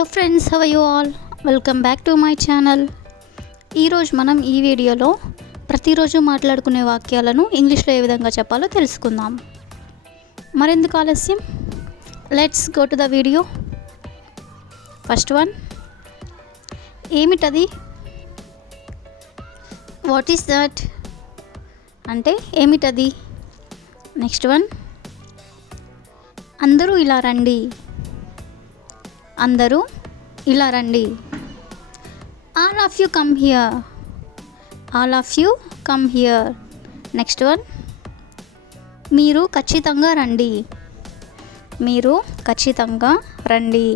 Hello friends, how are you all? Welcome back to my channel. ఈరోజు మనం ఈ వీడియోలో ప్రతిరోజు మాట్లాడుకునే వాక్యాలను ఇంగ్లీష్లో ఏ విధంగా చెప్పాలో తెలుసుకుందాం. మరెందుకు ఆలస్యం, let's go to the video. First one, ఏమిటది? వాట్ ఈస్ దట్ అంటే ఏమిటది? నెక్స్ట్ వన్, అందరూ ఇలా రండి. అందరూ ఇలా రండి. All of you come here. All of you come here. Next one, మీరు ఖచ్చితంగా రండి. మీరు ఖచ్చితంగా రండి.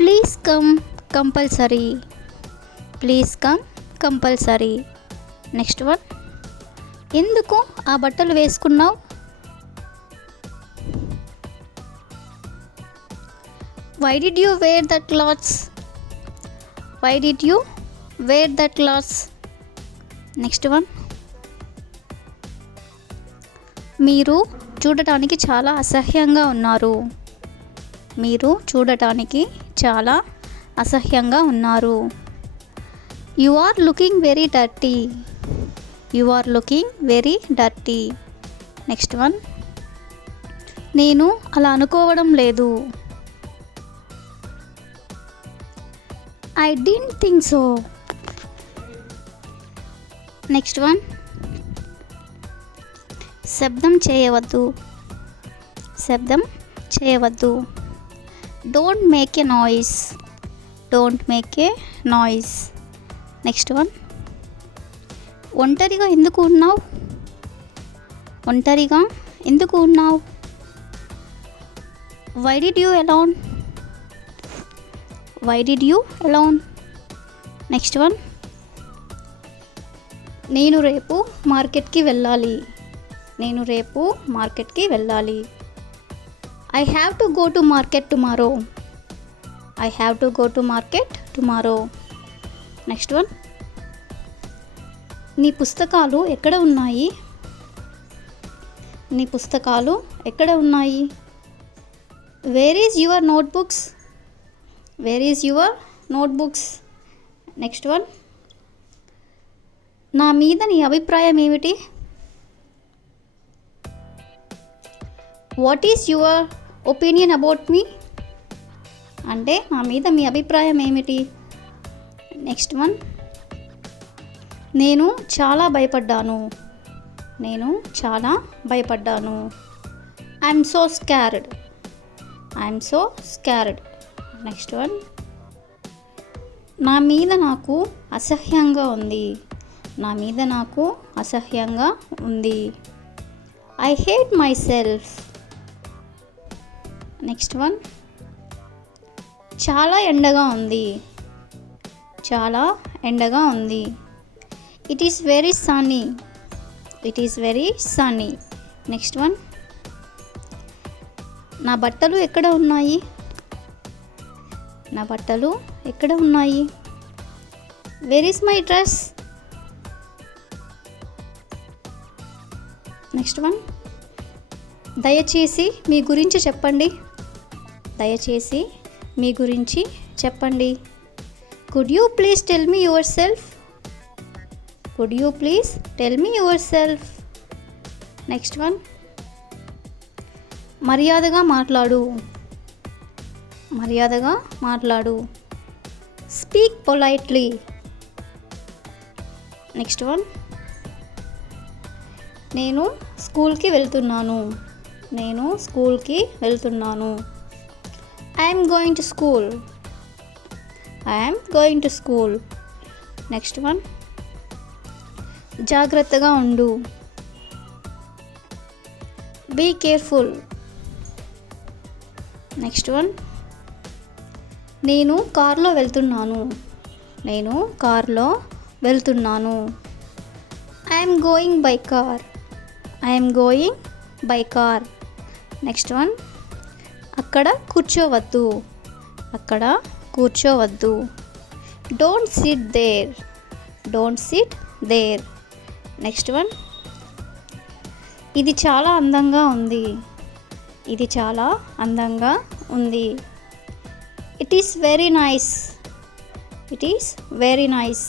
Please come compulsory. Please come compulsory. Next one, ఎందుకు ఆ బట్టలు వేసుకున్నావు? Why did you wear that clothes? Why did you wear that clothes? Next one, మీరు చూడటానికి చాలా అసహ్యంగా ఉన్నారు. మీరు చూడటానికి చాలా అసహ్యంగా ఉన్నారు. You are looking very dirty. You are looking very dirty. Next one, నేను అలా అనుకోవడం లేదు. I didn't think so. Next one, శబ్దం చేయవద్దు. శబ్దం చేయవద్దు. Don't make a noise. Don't make a noise. Next one, ఒంటరిగా ఎందుకు ఉన్నావు? ఒంటరిగా ఎందుకు ఉన్నావు? Why did you alone? Why did you alone? Next one, నేను రేపు మార్కెట్కి వెళ్ళాలి. నేను రేపు మార్కెట్కి వెళ్ళాలి. I have to go to market tomorrow. I have to go to market tomorrow. Next one, నీ పుస్తకాలు ఎక్కడ ఉన్నాయి? నీ పుస్తకాలు ఎక్కడ ఉన్నాయి? Where is your notebooks? Where is your notebooks? Next one, నా మీద నీ అభిప్రాయం ఏమిటి? What is your opinion about me? అంటే నా మీద మీ అభిప్రాయం ఏమిటి? నెక్స్ట్ వన్, నేను చాలా భయపడ్డాను. నేను చాలా భయపడ్డాను. I'm so scared. I'm so scared. Next one, నా మీద నాకు అసహ్యంగా ఉంది. నా మీద నాకు అసహ్యంగా ఉంది. I hate my self. Next one, చాలా ఎండగా ఉంది. చాలా ఎండగా ఉంది. It is very Sunny. It is very Sunny. Next one, నా బట్టలు ఎక్కడ ఉన్నాయి? నా బట్టలు ఎక్కడ ఉన్నాయి? Where is my dress? Next one, దయచేసి మీ గురించి చెప్పండి. దయచేసి మీ గురించి చెప్పండి. Could you please tell me your self? Could you please tell me your self? Next one, మర్యాదగా మాట్లాడు. మర్యాదగా మాట్లాడు. Speak politely. నెక్స్ట్ వన్, నేను స్కూల్కి వెళ్తున్నాను. నేను స్కూల్కి వెళ్తున్నాను. I'm going to school. I'm going to school. Next one, జాగ్రత్తగా ఉండు. Be careful. నెక్స్ట్ వన్, నేను కార్లో వెళ్తున్నాను. నేను కార్లో వెళ్తున్నాను. I'm going by car. I'm going by car. Next one, అక్కడ కూర్చోవద్దు. అక్కడ కూర్చోవద్దు. Don't sit there. Don't sit there. Next one, ఇది చాలా అందంగా ఉంది. ఇది చాలా అందంగా ఉంది. It is very nice. It is very nice.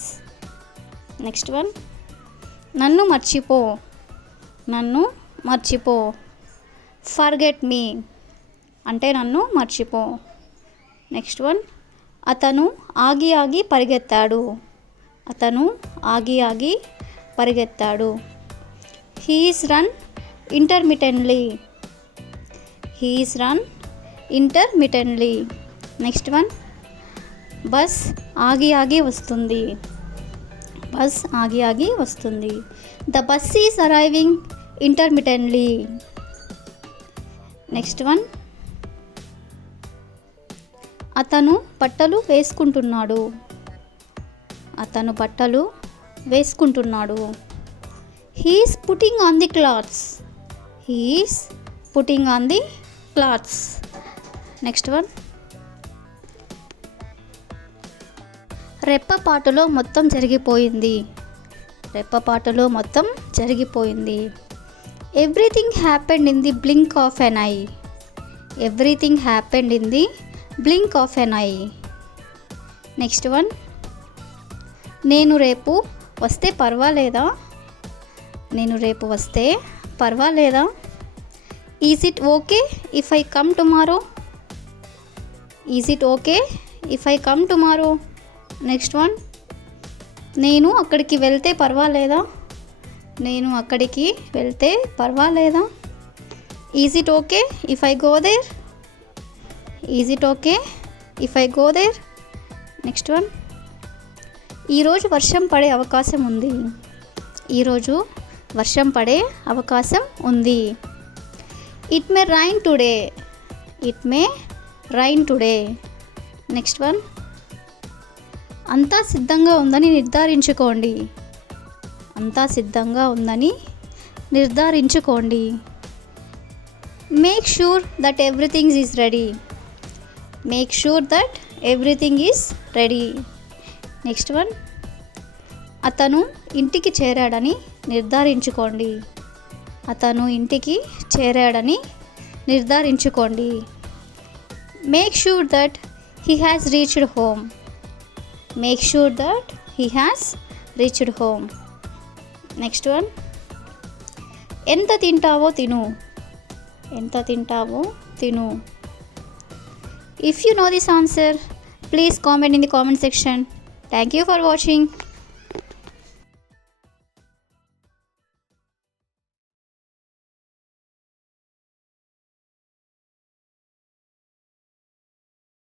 Next one, నన్ను మర్చిపో. నన్ను మర్చిపో. ఫర్గెట్ మీ అంటే నన్ను మర్చిపో. నెక్స్ట్ వన్, అతను ఆగి ఆగి పరిగెత్తాడు. అతను ఆగి ఆగి పరిగెత్తాడు. He's run intermittently. He's run intermittently. Next one, bus ఆగి ఆగి వస్తుంది. బస్ ఆగి ఆగి వస్తుంది. The bus is arriving intermittently. Next one, అతను బట్టలు వేసుకుంటున్నాడు. అతను బట్టలు వేసుకుంటున్నాడు. He's putting on the clothes. He's putting on the clothes. Next one, రెప్పపాటులో మొత్తం జరిగిపోయింది. రెప్పపాటులో మొత్తం జరిగిపోయింది. Everything happened in the blink of an eye. Everything happened in the blink of an eye. Next one, నేను రేపు వస్తే పర్వాలేదా. నేను రేపు వస్తే పర్వాలేదా. Is it okay if I come tomorrow. Is it okay if I come tomorrow. Next one, నేను అక్కడికి వెళ్తే పర్వాలేదా. నేను అక్కడికి వెళ్తే పర్వాలేదా. Is it okay if I go there. Is it okay if I go there. Next one, ఈరోజు వర్షం పడే అవకాశం ఉంది. ఈరోజు వర్షం పడే అవకాశం ఉంది. It may rain today. It may rain today. Next one, అంతా సిద్ధంగా ఉందని నిర్ధారించుకోండి. అంతా సిద్ధంగా ఉందని నిర్ధారించుకోండి. Make sure that everything is ready. Make sure that everything is ready. Next one, అతను ఇంటికి చేరాడని నిర్ధారించుకోండి. అతను ఇంటికి చేరాడని నిర్ధారించుకోండి. Make sure that he has reached home. Make sure that he has reached home. Next one, ఎంత తింటావో తిను. ఎంత తింటావో తిను. If you know this answer, please comment in the comment section. Thank you for watching.